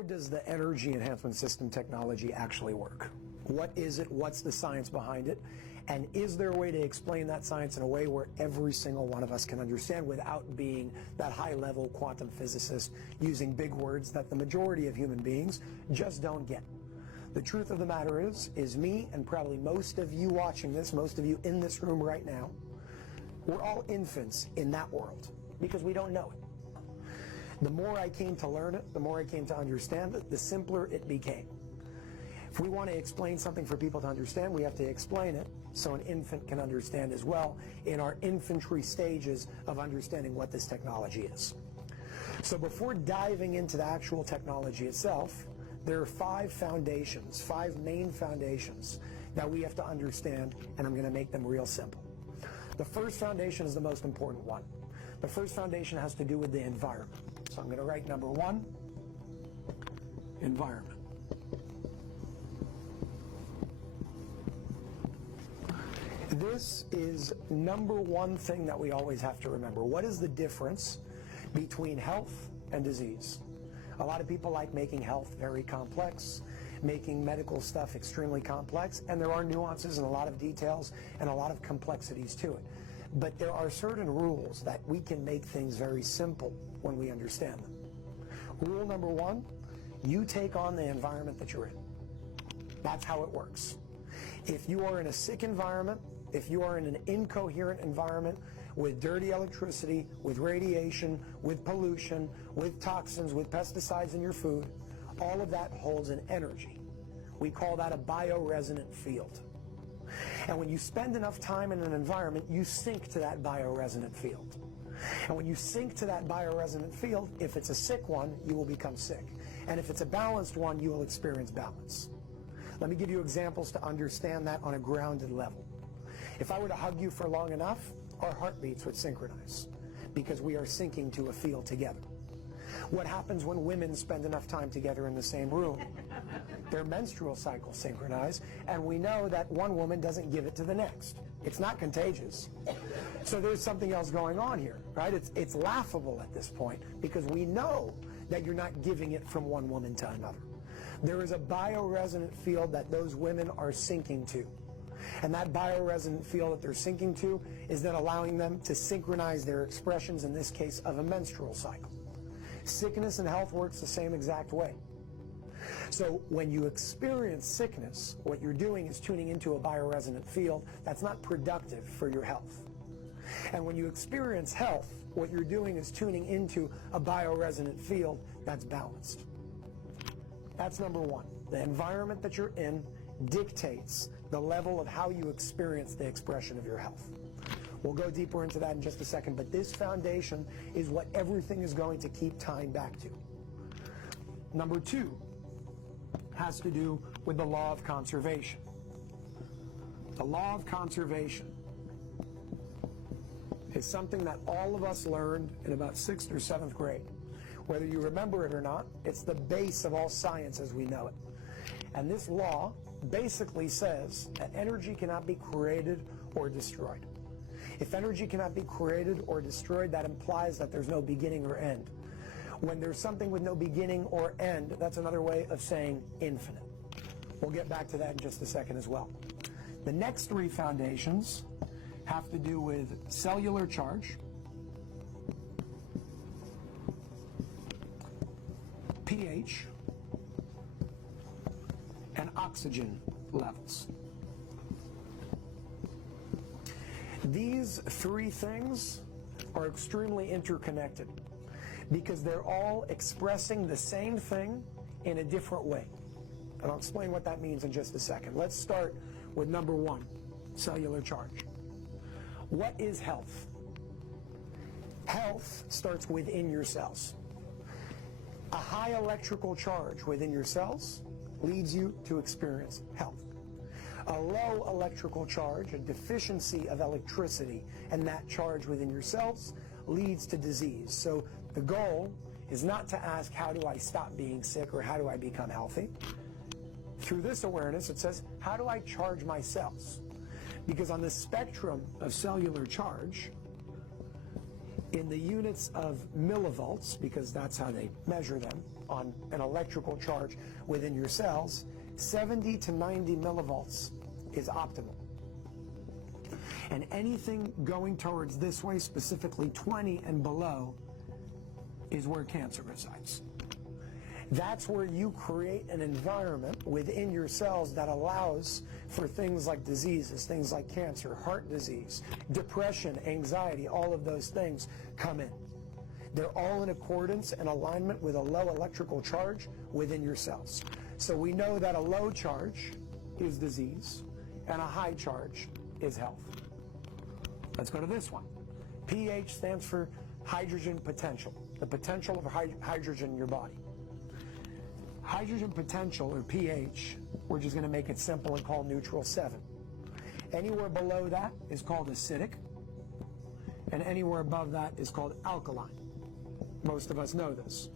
how does the energy enhancement system technology actually work? What is it? What's the science behind it? And is there a way to explain that science in a way where every single one of us can understand without being that high-level quantum physicist using big words that the majority of human beings just don't get? The truth of the matter is me and probably most of you watching this, most of you in this room right now, we're all infants in that world because we don't know it. The more I came to learn it, the more I came to understand it, the simpler it became. If we want to explain something for people to understand, we have to explain it so an infant can understand as well in our infantry stages of understanding what this technology is. So before diving into the actual technology itself, there are five main foundations that we have to understand, and I'm going to make them real simple. The first foundation is the most important one. The first foundation has to do with the environment. So I'm going to write number one, environment. This is number one thing that we always have to remember. What is the difference between health and disease? A lot of people like making health very complex, making medical stuff extremely complex, and there are nuances and a lot of details and a lot of complexities to it. But there are certain rules that we can make things very simple when we understand them. Rule number one, you take on the environment that you're in. That's how it works. If you are in a sick environment, if you are in an incoherent environment with dirty electricity, with radiation, with pollution, with toxins, with pesticides in your food, all of that holds an energy. We call that a bioresonant field. And when you spend enough time in an environment, you sink to that bioresonant field. And when you sink to that bioresonant field, if it's a sick one, you will become sick. And if it's a balanced one, you will experience balance. Let me give you examples to understand that on a grounded level. If I were to hug you for long enough, our heartbeats would synchronize because we are syncing to a field together. What happens when women spend enough time together in the same room? Their menstrual cycles synchronize, and we know that one woman doesn't give it to the next. It's not contagious. So there's something else going on here, right? It's laughable at this point because we know that you're not giving it from one woman to another. There is a bioresonant field that those women are syncing to. And that bioresonant field that they're syncing to is then allowing them to synchronize their expressions, in this case, of a menstrual cycle. Sickness and health works the same exact way. So when you experience sickness, what you're doing is tuning into a bioresonant field that's not productive for your health. And when you experience health, what you're doing is tuning into a bioresonant field that's balanced. That's number one. The environment that you're in dictates the level of how you experience the expression of your health. We'll go deeper into that in just a second, but this foundation is what everything is going to keep tying back to. Number two has to do with the law of conservation. The law of conservation is something that all of us learned in about 6th or 7th grade. Whether you remember it or not, it's the base of all science as we know it. And this law basically says that energy cannot be created or destroyed. If energy cannot be created or destroyed, that implies that there's no beginning or end. When there's something with no beginning or end, that's another way of saying infinite. We'll get back to that in just a second as well. The next three foundations have to do with cellular charge, pH, and oxygen levels. These three things are extremely interconnected because they're all expressing the same thing in a different way. And I'll explain what that means in just a second. Let's start with number one, cellular charge. What is health? Health starts within your cells. A high electrical charge within your cells leads you to experience health. A low electrical charge, a deficiency of electricity, and that charge within your cells leads to disease. So the goal is not to ask, how do I stop being sick or how do I become healthy? Through this awareness, it says, how do I charge my cells? Because on the spectrum of cellular charge, in the units of millivolts, because that's how they measure them, on an electrical charge within your cells, 70 to 90 millivolts is optimal. And anything going towards this way, specifically 20 and below, is where cancer resides. That's where you create an environment within your cells that allows for things like diseases, things like cancer, heart disease, depression, anxiety, all of those things come in. They're all in accordance and alignment with a low electrical charge within your cells. So we know that a low charge is disease and a high charge is health. Let's go to this one. pH stands for hydrogen potential, the potential of hydrogen in your body. Hydrogen potential, or pH, we're just going to make it simple and call neutral 7. Anywhere below that is called acidic, and anywhere above that is called alkaline. Most of us know this.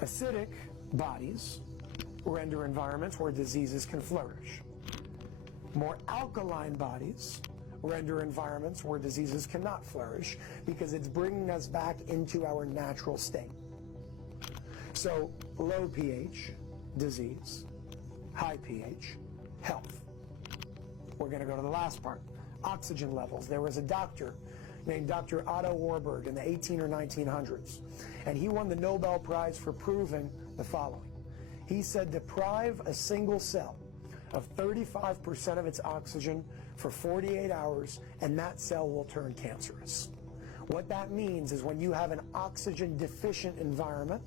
Acidic bodies render environments where diseases can flourish. More alkaline bodies render environments where diseases cannot flourish because it's bringing us back into our natural state. So low pH, disease. High pH, health. We're going to go to the last part, oxygen levels. There was a doctor named Dr. Otto Warburg in the 18 or 1900s, and he won the Nobel Prize for proving the following. He said, deprive a single cell of 35% of its oxygen for 48 hours, and that cell will turn cancerous. What that means is when you have an oxygen deficient environment,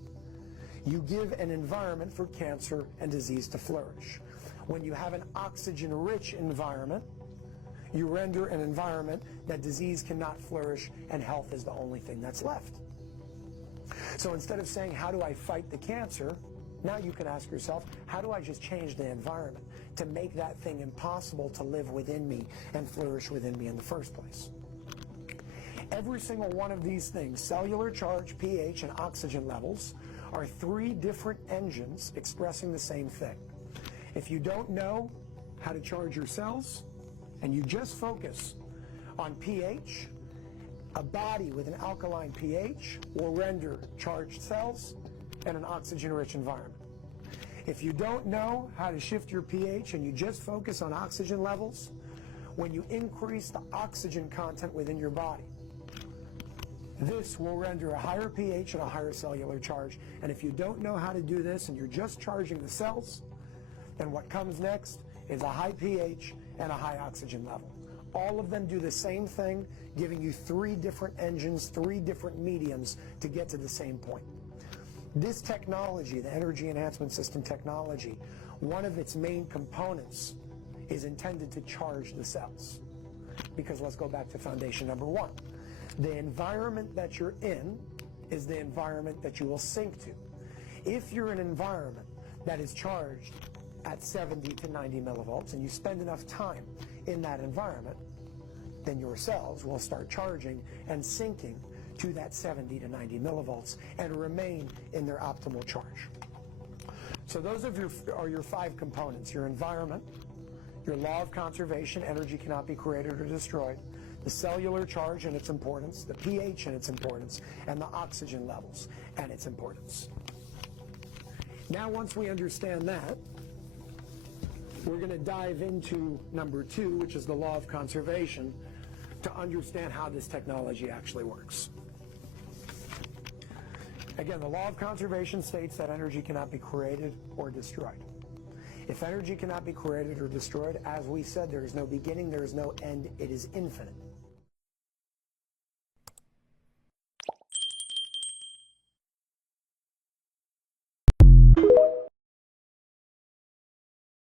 you give an environment for cancer and disease to flourish. When you have an oxygen-rich environment, you render an environment that disease cannot flourish and health is the only thing that's left. So instead of saying, how do I fight the cancer? Now you can ask yourself, how do I just change the environment to make that thing impossible to live within me and flourish within me in the first place? Every single one of these things, cellular charge, pH, and oxygen levels, are 3 different engines expressing the same thing. If you don't know how to charge your cells, and you just focus on pH, a body with an alkaline pH will render charged cells in an oxygen-rich environment. If you don't know how to shift your pH and you just focus on oxygen levels, when you increase the oxygen content within your body, this will render a higher pH and a higher cellular charge. And if you don't know how to do this and you're just charging the cells, then what comes next is a high pH and a high oxygen level. All of them do the same thing, giving you 3 different engines, 3 different mediums to get to the same point. This technology, the energy enhancement system technology, one of its main components is intended to charge the cells. Because let's go back to foundation number 1. The environment that you're in is the environment that you will sync to. If you're in an environment that is charged at 70 to 90 millivolts and you spend enough time in that environment, then your cells will start charging and syncing to that 70 to 90 millivolts and remain in their optimal charge. So those are your 5 components: your environment, your law of conservation, energy cannot be created or destroyed, the cellular charge and its importance, the pH and its importance, and the oxygen levels and its importance. Now once we understand that, we're going to dive into number 2, which is the law of conservation, to understand how this technology actually works. Again, the law of conservation states that energy cannot be created or destroyed. If energy cannot be created or destroyed, as we said, there is no beginning, there is no end, it is infinite.